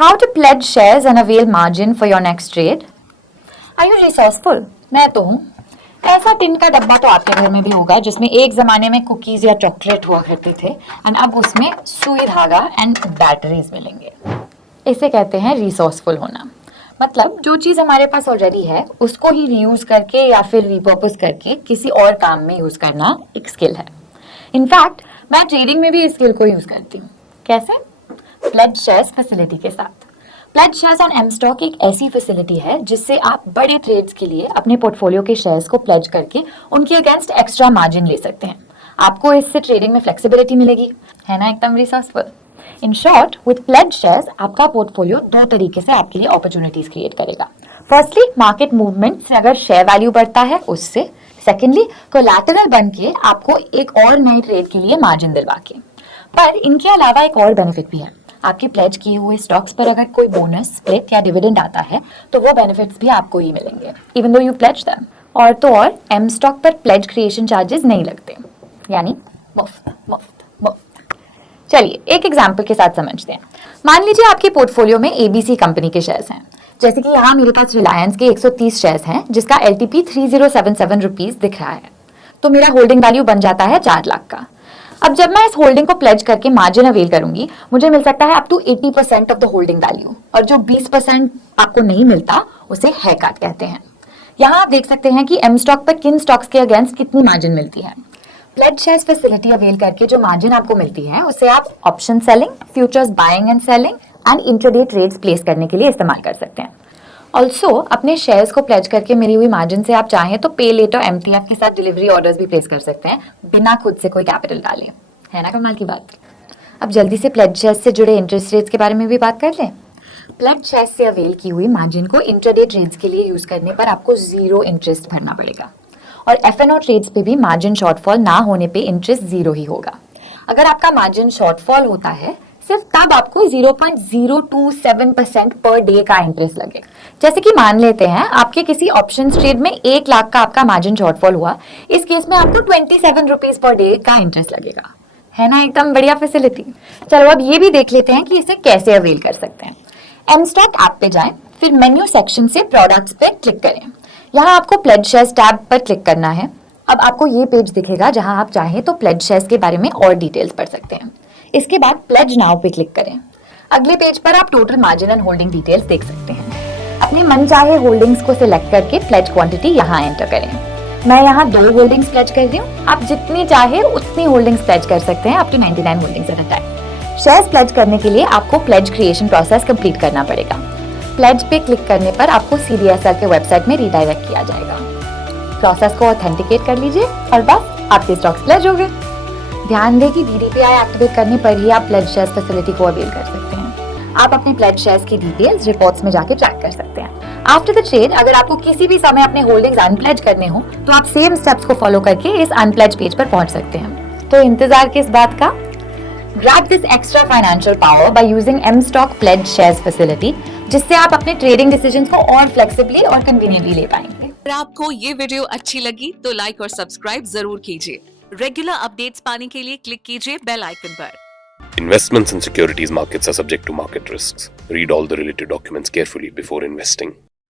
How to pledge shares and avail margin for your next trade? Are you resourceful? मैं तो हूँ। ऐसा tin का डब्बा तो आपके घर में भी होगा जिसमें एक जमाने में कुकीज या चॉकलेट हुआ करते थे एंड अब उसमें सुई धागा एंड बैटरीज मिलेंगे। इसे कहते हैं रिसोर्सफुल होना। मतलब जो चीज़ हमारे पास ऑलरेडी है उसको ही रीयूज करके या फिर रिपर्पस करके किसी और काम में यूज करना एक स्किल है। इनफैक्ट मैं ट्रेडिंग में भी इस स्किल को यूज करती हूँ। कैसे? प्लेज शेयर्स फैसिलिटी के साथ। Pledge shares on M stock एक ऐसी फैसिलिटी है जिससे आप बड़े ट्रेड्स के लिए अपने पोर्टफोलियो के शेयर्स को प्लेज करके उनके अगेंस्ट एक्स्ट्रा मार्जिन ले सकते हैं। आपको इससे ट्रेडिंग में फ्लेक्सिबिलिटी मिलेगी, है ना, एकदम resourceful. In short, with pledge shares आपका पोर्टफोलियो दो तरीके से आपके लिए अपॉर्चुनिटीज क्रिएट करेगा। फर्स्टली, मार्केट मूवमेंट से अगर शेयर वैल्यू बढ़ता है उससे। सेकेंडली, कोलैटरल बन के आपको एक और नए ट्रेड के लिए मार्जिन दिलवा के। पर इनके अलावा एक और बेनिफिट भी है। आपके प्लेज किए हुए स्टॉक्स पर अगर कोई बोनस, स्प्लिट या डिविडेंड आता है तो वो बेनिफिट्स भी आपको ही मिलेंगे, even though you pledge them. और तो और एम स्टॉक पर प्लेज क्रिएशन चार्जेस नहीं लगते, यानी मुफ्त मुफ्त मुफ्त। चलिए एक एग्जांपल के साथ समझते हैं। मान लीजिए आपके पोर्टफोलियो में एबीसी कंपनी के शेयर्स हैं। जैसे कि यहाँ मेरे पास रिलायंस के 130 शेयर्स हैं जिसका LTP 3077 रुपीज दिख रहा है। तो मेरा होल्डिंग वैल्यू बन जाता है 4 लाख का। अब जब मैं इस होल्डिंग को प्लेज करके मार्जिन अवेल करूंगी, मुझे मिल सकता है up to 80% of the holding value, और जो 20% आपको नहीं मिलता उसे हैकाट कहते हैं। यहाँ आप देख सकते हैं कि एम स्टॉक पर किन स्टॉक्स के अगेंस्ट कितनी मार्जिन मिलती है। प्लेज शेयर्स फैसिलिटी अवेल करके जो मार्जिन आपको मिलती है उसे आप option selling, futures buying and selling and intraday trades place करने के लिए इस्तेमाल कर सकते हैं। ऑल्सो अपने शेयर्स को प्लेज करके मिली हुई मार्जिन से आप चाहें तो पे लेटर MTF के साथ डिलीवरी ऑर्डर्स भी प्लेस कर सकते हैं बिना खुद से कोई कैपिटल डाले। है ना कमाल की बात। अब जल्दी से प्लेज शेयर्स से जुड़े इंटरेस्ट रेट्स के बारे में भी बात कर लें। प्लेज शेयर्स से अवेल की हुई मार्जिन को इंट्राडे ट्रेड्स के लिए यूज करने पर आपको 0 इंटरेस्ट भरना पड़ेगा, और FNO ट्रेड्स पे भी मार्जिन शॉर्टफॉल ना होने पे इंटरेस्ट 0 ही होगा। अगर आपका मार्जिन शॉर्टफॉल होता है सिर्फ तब आपको 0.027% पर डे का इंटरेस्ट लगे। जैसे कि मान लेते हैं आपके किसी ऑप्शन ट्रेड में 1 लाख का आपका मार्जिन शॉर्टफॉल हुआ, इस केस में आपको 27 रुपीज पर डे का इंटरेस्ट लगेगा। है ना एकदम बढ़िया फैसिलिटी। चलो अब ये भी देख लेते हैं कि इसे कैसे अवेल कर सकते हैं। एम स्टॉक ऐप पे जाएं, फिर मेन्यू सेक्शन से प्रोडक्ट्स पे क्लिक करें। यहाँ आपको प्लेज शेयर्स टैब पर क्लिक करना है। अब आपको ये पेज दिखेगा जहाँ आप चाहें तो प्लेज शेयर्स के बारे में और डिटेल्स पढ़ सकते हैं। इसके बाद प्लेज नाउ पे क्लिक करें। अगले पेज पर आप total margin and holding details देख सकते हैं। अपने मनचाहे होल्डिंग्स को सिलेक्ट करके प्लेज क्वांटिटी यहाँ एंटर करें। मैं यहाँ 2 होल्डिंग्स प्लेज कर रही हूँ। आप जितनी चाहे उतनी होल्डिंग्स प्लेज कर सकते हैं, up to 99 holdings at a time. Shares pledge करने के लिए आपको प्लेज क्रिएशन प्रोसेस कंप्लीट करना पड़ेगा। प्लेज पे क्लिक करने पर आपको CDSL के वेबसाइट में रिडायरेक्ट किया जाएगा। प्रोसेस को ऑथेंटिकेट कर लीजिए और बस आपके स्टॉक्स प्लेज हो गए। ध्यान दें कि DDPI एक्टिवेट करने पर ही आप प्लेज शेयर्स फैसिलिटी को अवेल कर सकते हैं। आप अपने प्लेज शेयर्स की डिटेल्स रिपोर्ट्स में जाके ट्रैक कर सकते हैं। आफ्टर द ट्रेड अगर आपको किसी भी समय अपने होल्डिंग्स अनप्लेज करने हो तो आप सेम स्टेप्स को फॉलो करके इस अनप्लेज पेज पर पहुंच सकते हैं। तो इंतजार किस बात का? Grab this extra financial power by using M stock pledge shares facility, जिससे आप अपने ट्रेडिंग डिसीजंस को और फ्लेक्सिबली और कन्वीनियंटली ले पाएंगे। अगर आपको ये वीडियो अच्छी लगी तो लाइक और सब्सक्राइब जरूर कीजिए। रेगुलर अपडेट्स पाने के लिए क्लिक कीजिए बेल आइकन पर। Investments in securities markets are subject to market risks. Read all the related documents carefully before investing.